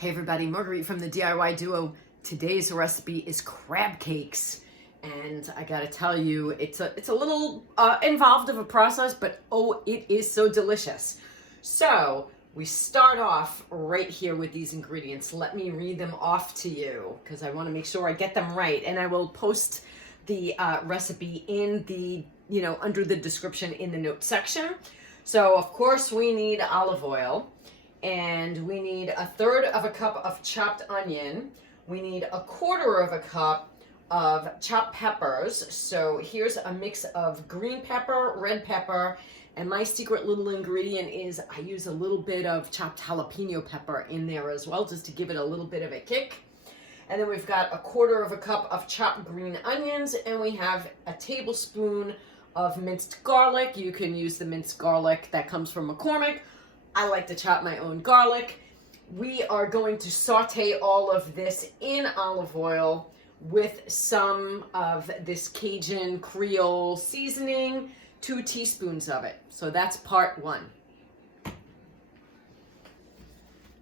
Hey everybody, Marguerite from the DIY Duo. Today's recipe is crab cakes. And I gotta tell you, it's a little involved of a process, but oh, it is so delicious. So we start off right here with these ingredients. Let me read them off to you because I want to make sure I get them right. And I will post the recipe in the, under the description in the notes section. So of course we need olive oil. And we need 1/3 cup of chopped onion. We need 1/4 cup of chopped peppers. So here's a mix of green pepper, red pepper, and my secret little ingredient is I use a little bit of chopped jalapeno pepper in there as well, just to give it a little bit of a kick. And then we've got 1/4 cup of chopped green onions, and we have a tablespoon of minced garlic. You can use the minced garlic that comes from McCormick. I like to chop my own garlic. We are going to saute all of this in olive oil with some of this Cajun Creole seasoning, 2 teaspoons of it. So that's part 1.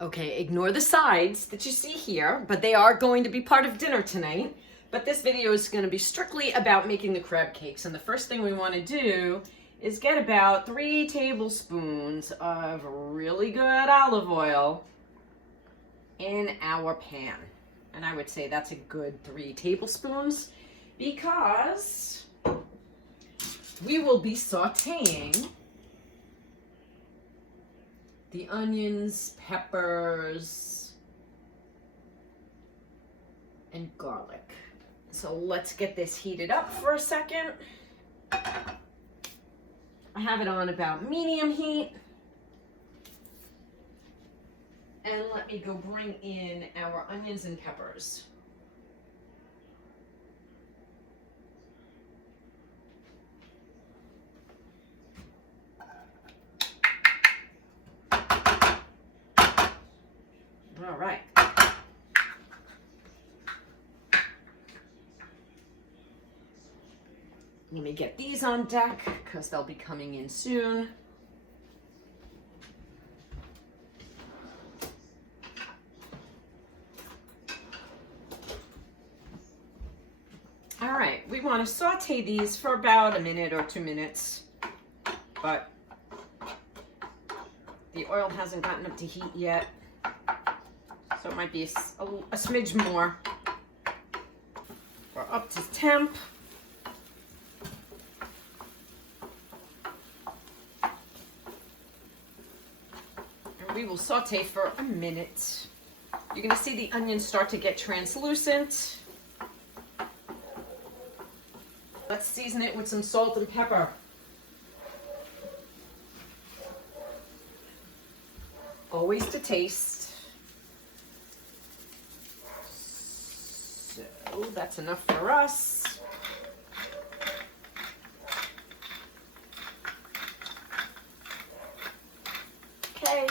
Okay, ignore the sides that you see here, but they are going to be part of dinner tonight. But this video is going to be strictly about making the crab cakes. And the first thing we want to do is get about 3 tablespoons of really good olive oil in our pan. And I would say that's a good 3 tablespoons because we will be sauteing the onions, peppers, and garlic. So let's get this heated up for a second. I have it on about medium heat. And let me go bring in our onions and peppers. All right. Let me get these on deck because they'll be coming in soon. All right, we want to saute these for about 1 minute or 2 minutes, but the oil hasn't gotten up to heat yet, so it might be a smidge more. We're up to temp. We will saute for 1 minute. You're going to see the onions start to get translucent. Let's season it with some salt and pepper. Always to taste. So that's enough for us. Okay.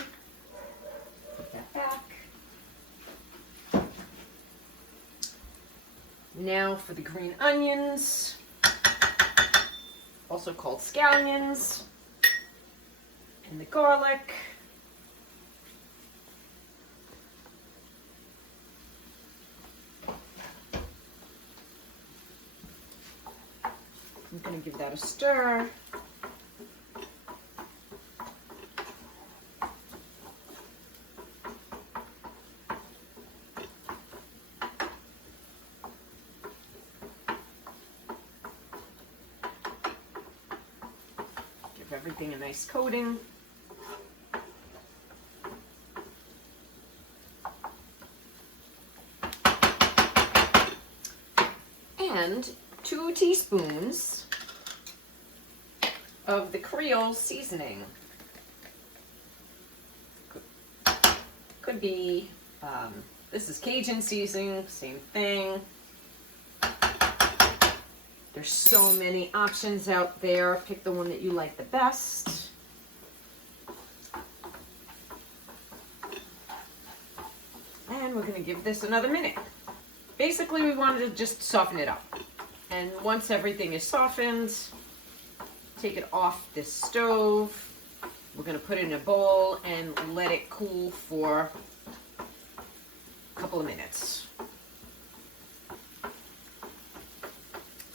Now for the green onions, also called scallions, and the garlic. I'm going to give that a stir. Everything a nice coating. And 2 teaspoons of the Creole Seasoning. Could be, this is Cajun seasoning, same thing. There's so many options out there. Pick the one that you like the best. And we're going to give this another minute. Basically, we wanted to just soften it up. And once everything is softened, take it off this stove. We're going to put it in a bowl and let it cool for couple of minutes.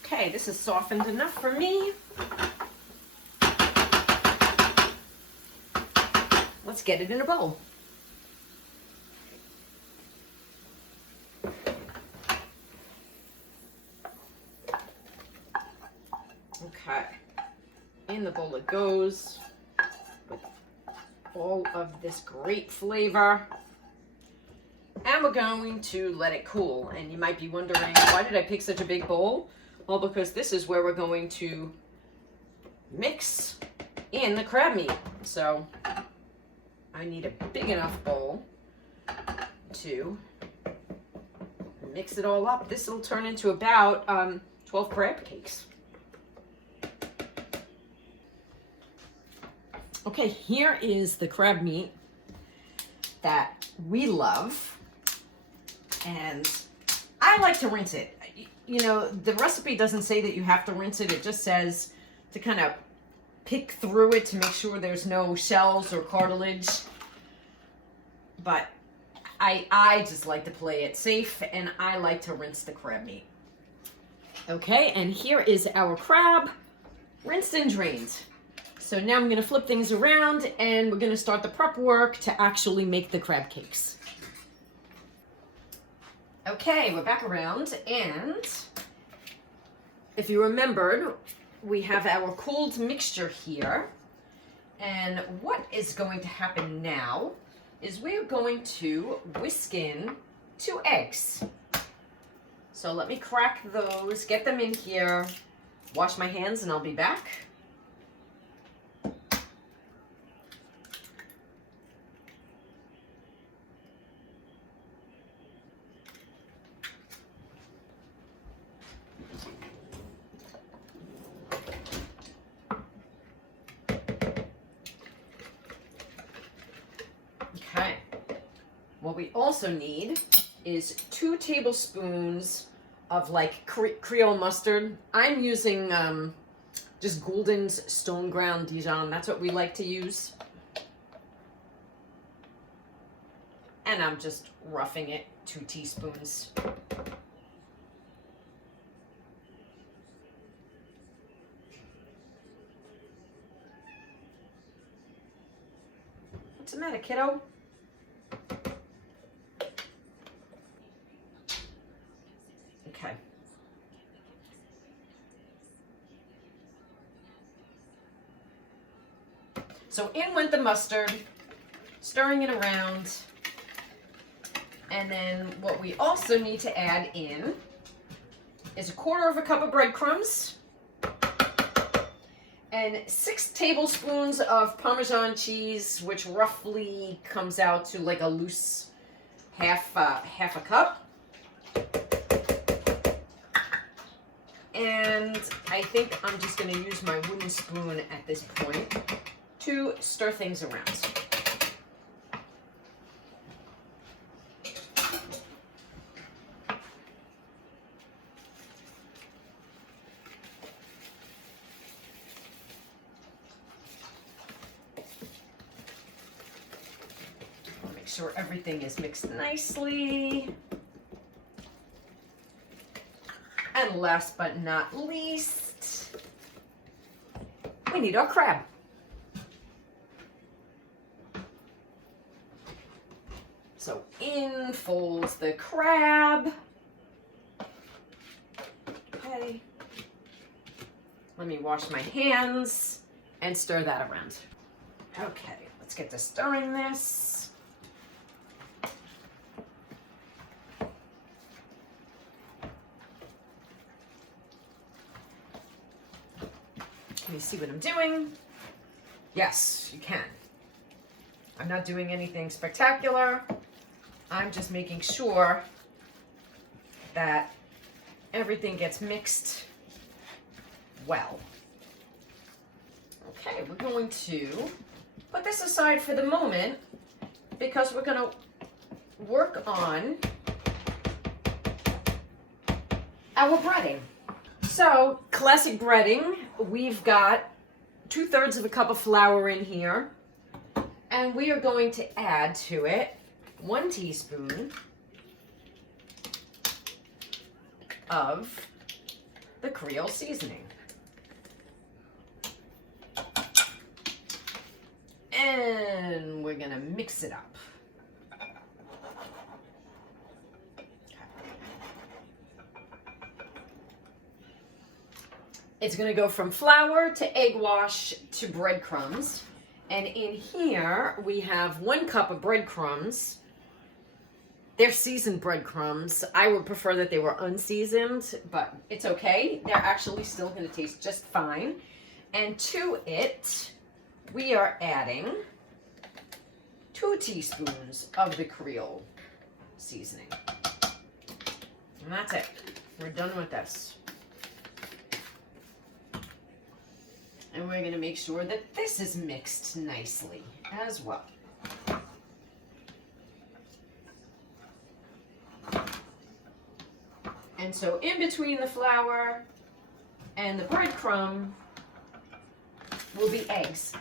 Okay, this is softened enough for me. Let's get it in a bowl. Okay, in the bowl it goes with all of this great flavor. And we're going to let it cool. And you might be wondering, why did I pick such a big bowl? Well, because this is where we're going to mix in the crab meat. So I need a big enough bowl to mix it all up. This will turn into about 12 crab cakes. Okay, here is the crab meat that we love. And I like to rinse it. You know, the recipe doesn't say that you have to rinse it. It just says to kind of pick through it to make sure there's no shells or cartilage. But I just like to play it safe, and I like to rinse the crab meat. Okay, and here is our crab, rinsed and drained. So now I'm gonna flip things around, and we're gonna start the prep work to actually make the crab cakes. Okay, we're back around, and if you remembered, we have our cooled mixture here. And what is going to happen now is we're going to whisk in 2 eggs. So let me crack those, get them in here, wash my hands, and I'll be back. Okay, what we also need is 2 tablespoons of like Creole mustard. I'm using just Goulden's stone ground Dijon. That's what we like to use. And I'm just roughing it, 2 teaspoons. What's the matter, kiddo? Okay. So in went the mustard, stirring it around. And then what we also need to add in is 1/4 cup of breadcrumbs and 6 tablespoons of Parmesan cheese, which roughly comes out to like a loose half a cup. And I think I'm just going to use my wooden spoon at this point to stir things around. Make sure everything is mixed nicely. And last but not least, we need our crab. So in folds the crab. Okay. Let me wash my hands and stir that around. Okay, let's get to stirring this. Can you see what I'm doing? Yes, you can. I'm not doing anything spectacular. I'm just making sure that everything gets mixed well. Okay, we're going to put this aside for the moment because we're going to work on our breading. So, classic breading, we've got 2/3 cup of flour in here, and we are going to add to it 1 teaspoon of the Creole seasoning. And we're gonna mix it up. It's gonna go from flour to egg wash to breadcrumbs. And in here, we have 1 cup of breadcrumbs. They're seasoned breadcrumbs. I would prefer that they were unseasoned, but it's okay. They're actually still gonna taste just fine. And to it, we are adding 2 teaspoons of the Creole seasoning. And that's it. We're done with this. And we're going to make sure that this is mixed nicely as well. And so in between the flour and the breadcrumb will be eggs.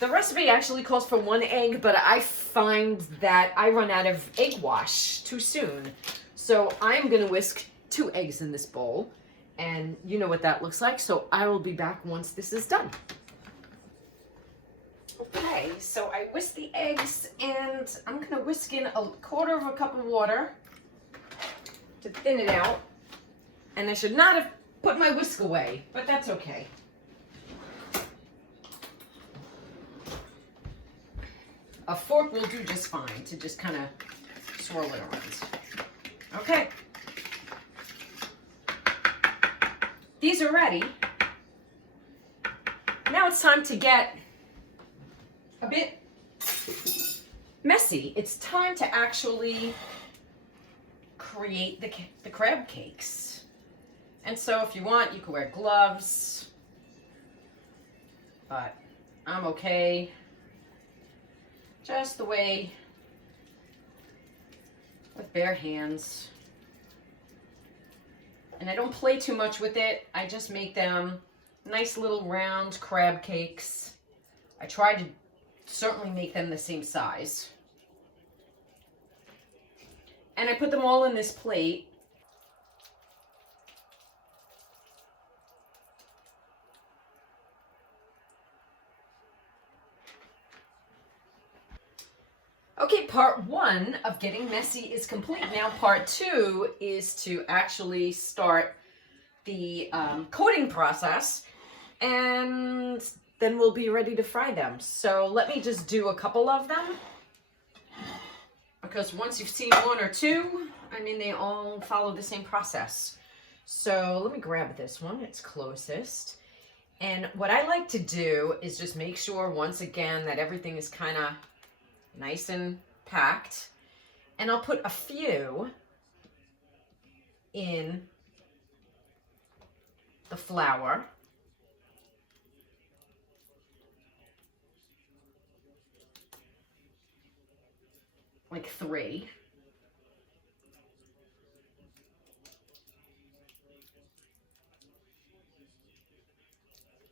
The recipe actually calls for 1 egg, but I find that I run out of egg wash too soon. So I'm going to whisk 2 eggs in this bowl. And you know what that looks like, so I will be back once this is done. Okay, so I whisked the eggs, and I'm going to whisk in 1/4 cup of water to thin it out. And I should not have put my whisk away, but that's okay. A fork will do just fine to just kind of swirl it around. Okay. These are ready. Now it's time to get a bit messy. It's time to actually create the crab cakes. And so if you want, you can wear gloves, but I'm okay just the way, with bare hands. And I don't play too much with it. I just make them nice little round crab cakes. I try to certainly make them the same size. And I put them all in this plate. Okay, part 1 of getting messy is complete. Now part 2 is to actually start the coating process, and then we'll be ready to fry them. So let me just do a couple of them, because once you've seen 1 or 2, I mean, they all follow the same process. So let me grab this one, it's closest. And what I like to do is just make sure, once again, that everything is kind of nice and packed, and I'll put a few in the flour, like 3.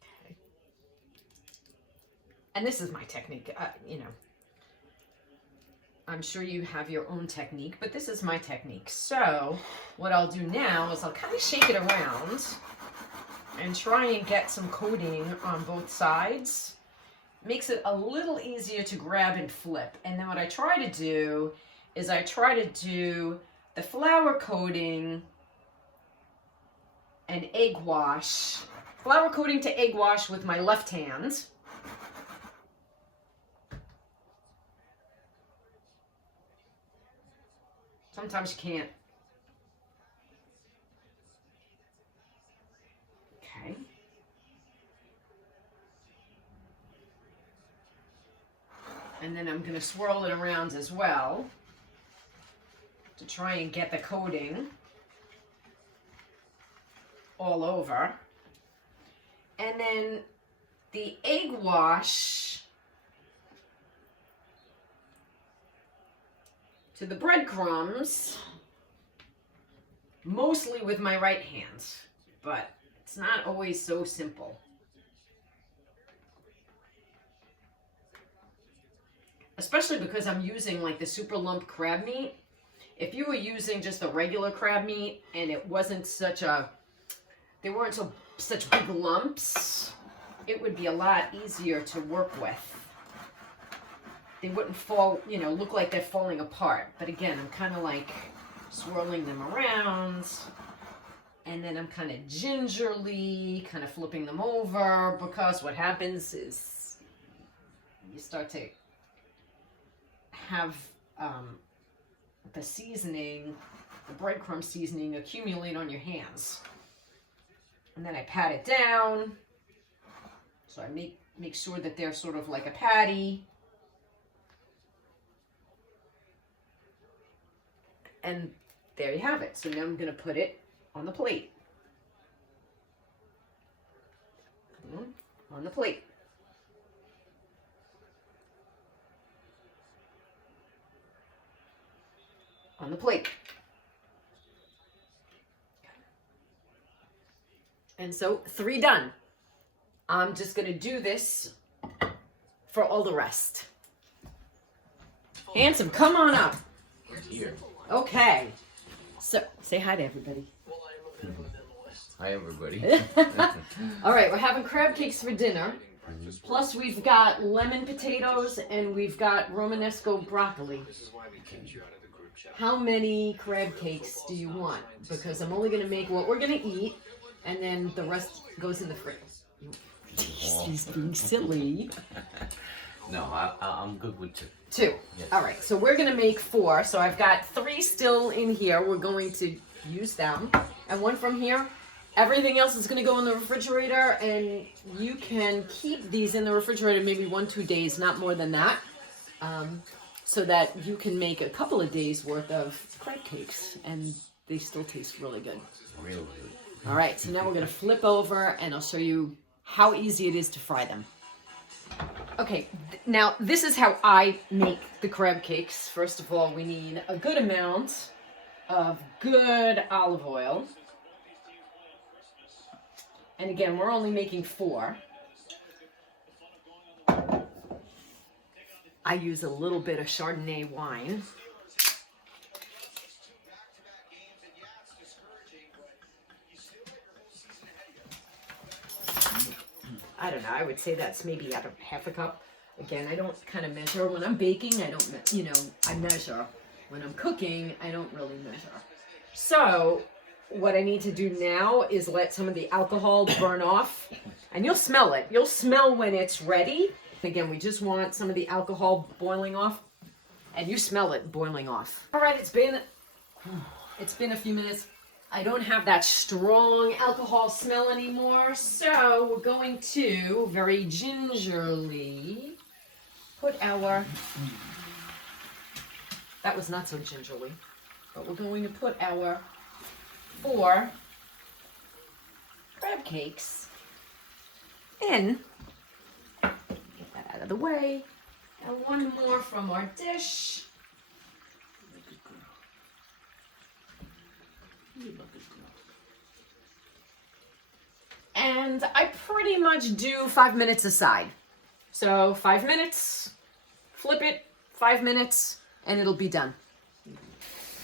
Okay. And this is my technique, you know. I'm sure you have your own technique, but this is my technique. So what I'll do now is I'll kind of shake it around and try and get some coating on both sides. Makes it a little easier to grab and flip. And then what I try to do is I try to do the flour coating and egg wash, flour coating to egg wash with my left hand. Sometimes you can't. Okay. And then I'm going to swirl it around as well to try and get the coating all over. And then the egg wash to the breadcrumbs, mostly with my right hand, but it's not always so simple. Especially because I'm using like the super lump crab meat, If you were using just the regular crab meat and it wasn't they weren't such big lumps, it would be a lot easier to work with. They wouldn't fall, look like they're falling apart. But again, I'm kind of like swirling them around, and then I'm kind of gingerly kind of flipping them over, because what happens is you start to have the seasoning, the breadcrumb seasoning, accumulate on your hands. And then I pat it down. So I make sure that they're sort of like a patty. And there you have it. So now I'm going to put it on the plate. On the plate. On the plate. And so 3 done. I'm just going to do this for all the rest. Handsome, come on up. Here. Okay. So say hi to everybody. Hi, everybody. All right, we're having crab cakes for dinner. Plus we've got lemon potatoes and we've got Romanesco broccoli. How many crab cakes do you want? Because I'm only going to make what we're going to eat, and then the rest goes in the fridge. He's being silly. No, I'm good with 2. 2. Yes. All right, so we're going to make 4. So I've got 3 still in here. We're going to use them. And 1 from here. Everything else is going to go in the refrigerator, and you can keep these in the refrigerator maybe 1-2 days, not more than that. So that you can make a couple of days worth of crab cakes, and they still taste really good. Real good. All right, so now we're going to flip over, and I'll show you how easy it is to fry them. Okay, now this is how I make the crab cakes. First of all, we need a good amount of good olive oil. And again, we're only making 4. I use a little bit of Chardonnay wine. I don't know, I would say that's maybe out of half a cup. Again, I don't kind of measure. When I'm baking, I don't, I measure. When I'm cooking, I don't really measure. So what I need to do now is let some of the alcohol burn off. And you'll smell it. You'll smell when it's ready. Again, we just want some of the alcohol boiling off, and you smell it boiling off. All right, it's been a few minutes. I don't have that strong alcohol smell anymore, so we're going to very gingerly put our, that was not so gingerly, but we're going to put our 4 crab cakes in. Out of the way, and 1 more from our dish. And I pretty much do 5 minutes aside. So 5 minutes, flip it, 5 minutes, and it'll be done.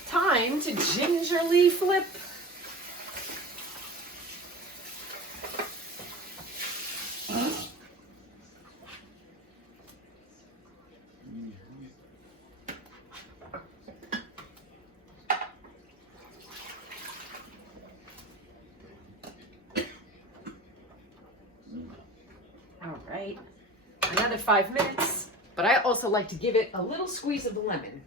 Time to gingerly flip. All right, another 5 minutes, but I also like to give it a little squeeze of the lemon.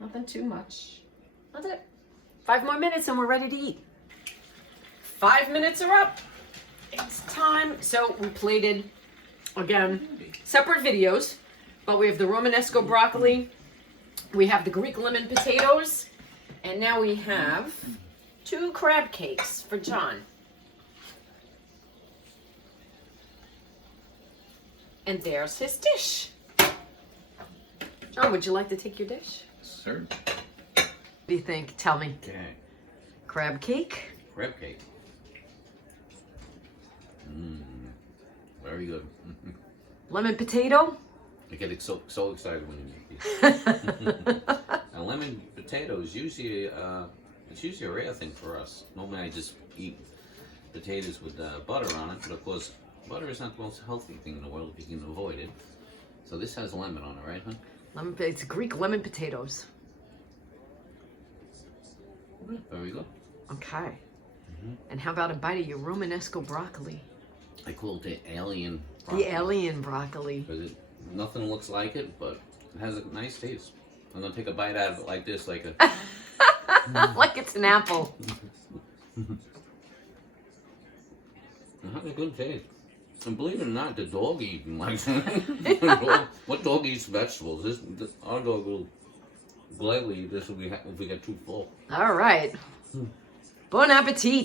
Nothing too much. That's it. 5 more minutes and we're ready to eat. 5 minutes are up. It's time. So we plated, again, separate videos, but we have the Romanesco broccoli. We have the Greek lemon potatoes, and now we have 2 crab cakes for John. And there's his dish. John, would you like to take your dish? Sir. What do you think? Tell me. Okay. Crab cake? Crab cake. Mmm. Very good. Lemon potato. I get so excited when you make these. Now, lemon potato is usually it's usually a rare thing for us. Normally, I just eat potatoes with butter on it, but of course, butter is not the most healthy thing in the world if you can avoid it. So this has lemon on it, right, huh? It's Greek lemon potatoes. Very good. Okay. And how about a bite of your Romanesco broccoli? I call it the alien broccoli. The alien broccoli. Because nothing looks like it, but it has a nice taste. I'm gonna take a bite out of it like this, like a. Like it's an apple. It has a good taste. And believe it or not, the dog even likes it. What dog eats vegetables? Our dog will gladly eat this if we get too full. All right. Bon appetit.